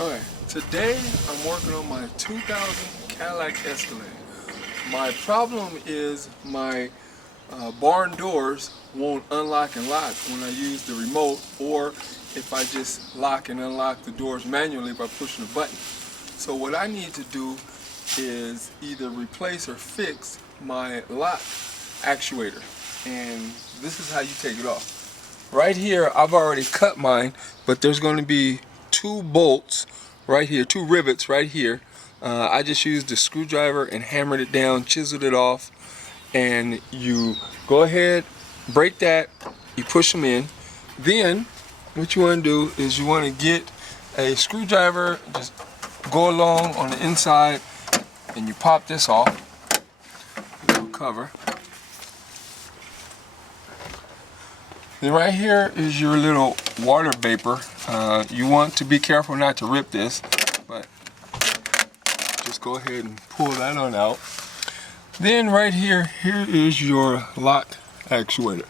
Alright, today I'm working on my 2000 Cadillac Escalade. My problem is my barn doors won't unlock and lock when I use the remote, or if I just lock and unlock the doors manually by pushing a button. So what I need to do is either replace or fix my lock actuator, and this is how you take it off. Right here I've already cut mine, but there's going to be two bolts right here, two rivets right here. I just used a screwdriver and hammered it down, chiseled it off, and you go ahead, break that, you push them in. Then what you want to do is you want to get a screwdriver, just go along on the inside, and you pop this off, little cover. Then right here is your little water vapor. You want to be careful not to rip this, but just go ahead and pull that on out. Then right here is your lock actuator.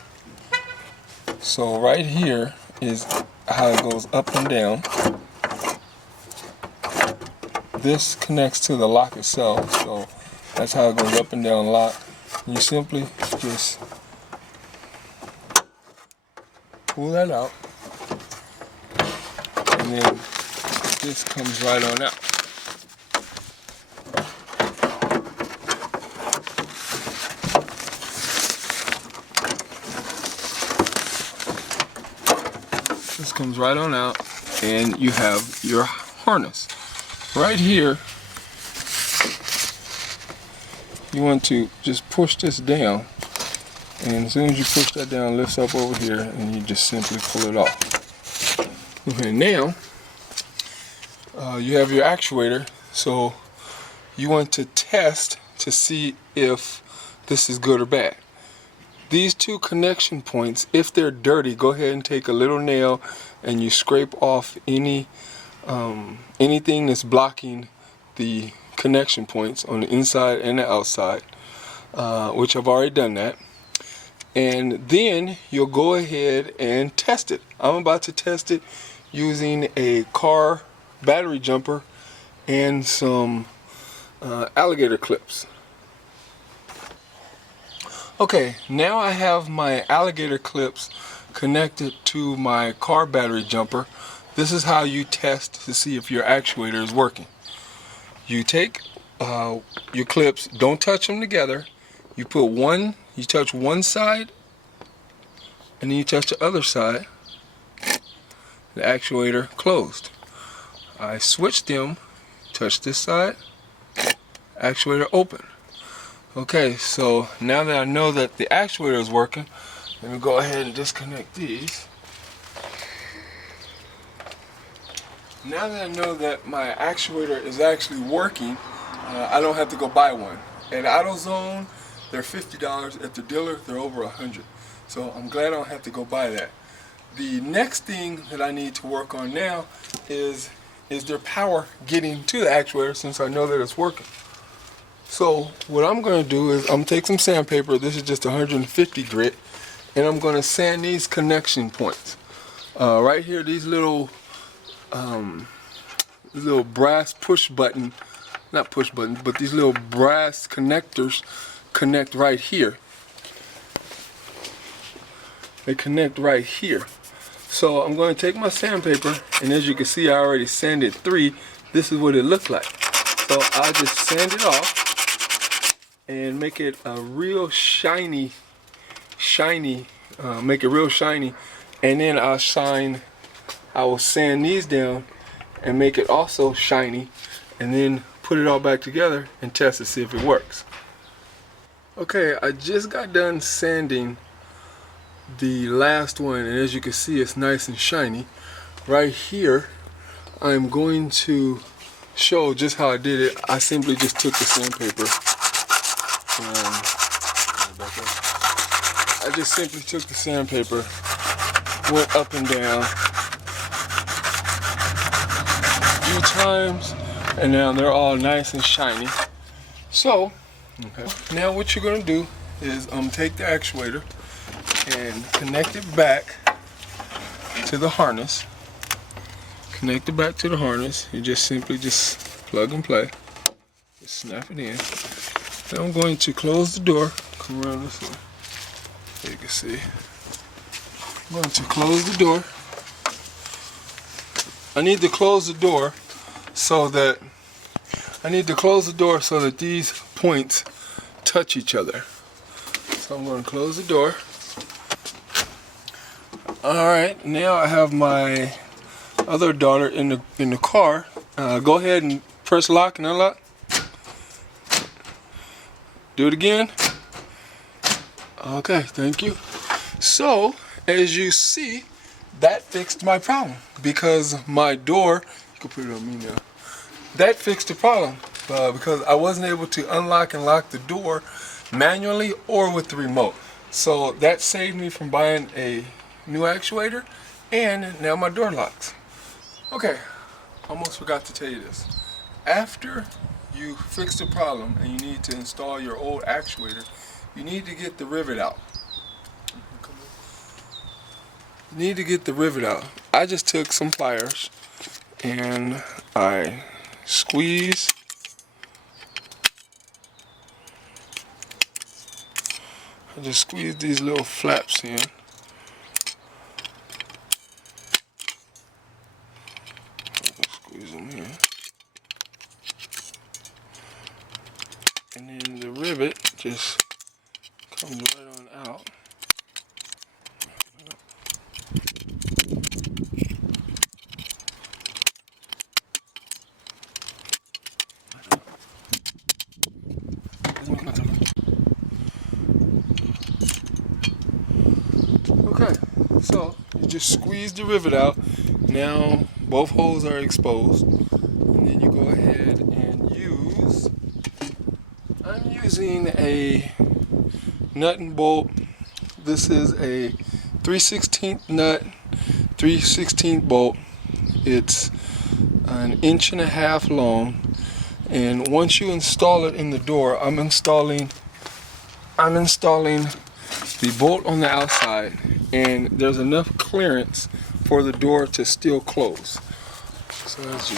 So right here is how it goes up and down. This connects to the lock itself, so that's how it goes up and down lock. You simply just pull that out, and then this comes right on out. This comes right on out, and you have your harness. Right here, you want to just push this down, and as soon as you push that down, it lifts up over here, and you just simply pull it off. Okay, now you have your actuator, so you want to test to see if this is good or bad. These two connection points, if they're dirty, go ahead and take a little nail and you scrape off anything that's blocking the connection points on the inside and the outside, which I've already done that. And then you'll go ahead and test it. I'm about to test it using a car battery jumper and some alligator clips. Okay, now I have my alligator clips connected to my car battery jumper. This is how you test to see if your actuator is working. You take your clips, don't touch them together. You put one, you touch one side, and then you touch the other side. The actuator closed. I switched them, touch this side, actuator open. Okay, so now that I know that the actuator is working, let me go ahead and disconnect these. Now that I know that my actuator is actually working, I don't have to go buy one. At AutoZone, they're $50. At the dealer, they're over $100. So I'm glad I don't have to go buy that. The next thing that I need to work on now is there power getting to the actuator, since I know that it's working. So what I'm going to do is I'm going to take some sandpaper. This is just 150 grit, and I'm going to sand these connection points. Right here, these little brass push button, not push buttons, but these little brass connectors connect right here. They connect right here. So I'm going to take my sandpaper, and as you can see, I already sanded 3. This is what it looks like. So I'll just sand it off and make it a real shiny, make it real shiny, and then I will sand these down and make it also shiny, and then put it all back together and test to see if it works. Okay, I just got done sanding the last one, and as you can see, it's nice and shiny. Right here, I'm going to show just how I did it. I simply just took the sandpaper and I just simply took the sandpaper, went up and down a few times, and now they're all nice and shiny. So, now what you're going to do is take the actuator and connect it back to the harness. connect it back to the harness. You just simply plug and play. Just snap it in. Then I'm going to close the door. Come around this way. There you can see. I'm going to close the door. I need to close the door so that these points touch each other. So I'm going to close the door. Alright, now I have my other daughter in the car. Go ahead and press lock and unlock. Do it again. Okay, thank you. So, as you see, that fixed my problem because my door, you can put it on me now. That fixed the problem because I wasn't able to unlock and lock the door manually or with the remote. So that saved me from buying a new actuator, and now my door locks. Okay, almost forgot to tell you this. After you fix the problem and you need to install your old actuator, you need to get the rivet out. You need to get the rivet out. I just took some pliers and I squeeze. I just squeeze these little flaps in. Squeeze them in. And then the rivet just comes right on out. Okay, so you just squeeze the rivet out. Now both holes are exposed. And then you go ahead and use, I'm using a nut and bolt. This is a 3/16 nut, 3/16 bolt. It's an 1.5 inches long. And once you install it in the door, I'm installing the bolt on the outside, and there's enough clearance for the door to still close. So as you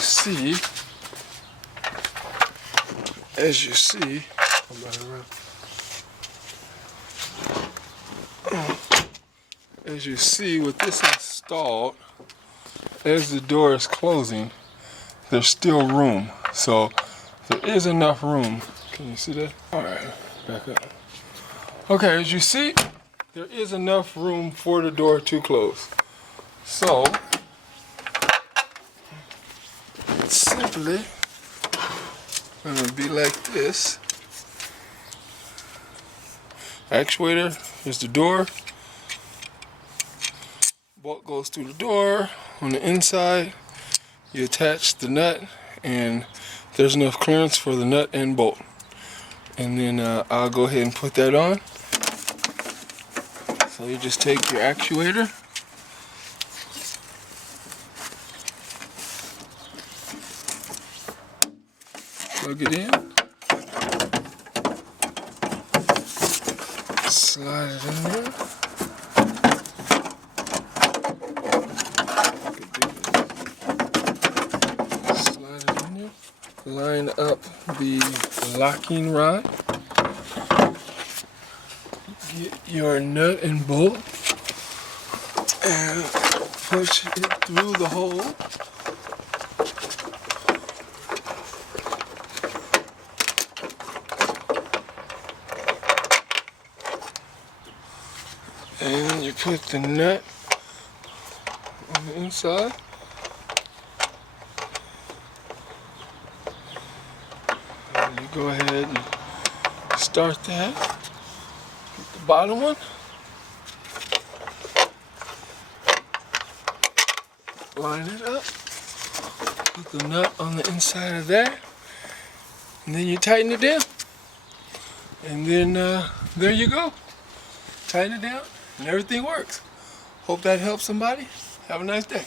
see, with this installed, as the door is closing, there's still room. So there is enough room. Can you see that? All right, back up. Okay, as you see, there is enough room for the door to close. So it's simply gonna be like this. Actuator is the door. Bolt goes through the door. On the inside, you attach the nut, and there's enough clearance for the nut and bolt. And then I'll go ahead and put that on. So you just take your actuator, plug it in, slide it in there. Slide it in there. Line up the locking rod. Get your nut and bolt and push it through the hole. And you put the nut on the inside. And you go ahead and start that. Get the bottom one. Line it up. Put the nut on the inside of that. And then you tighten it down. And then there you go. Tighten it down and everything works. Hope that helps somebody. Have a nice day.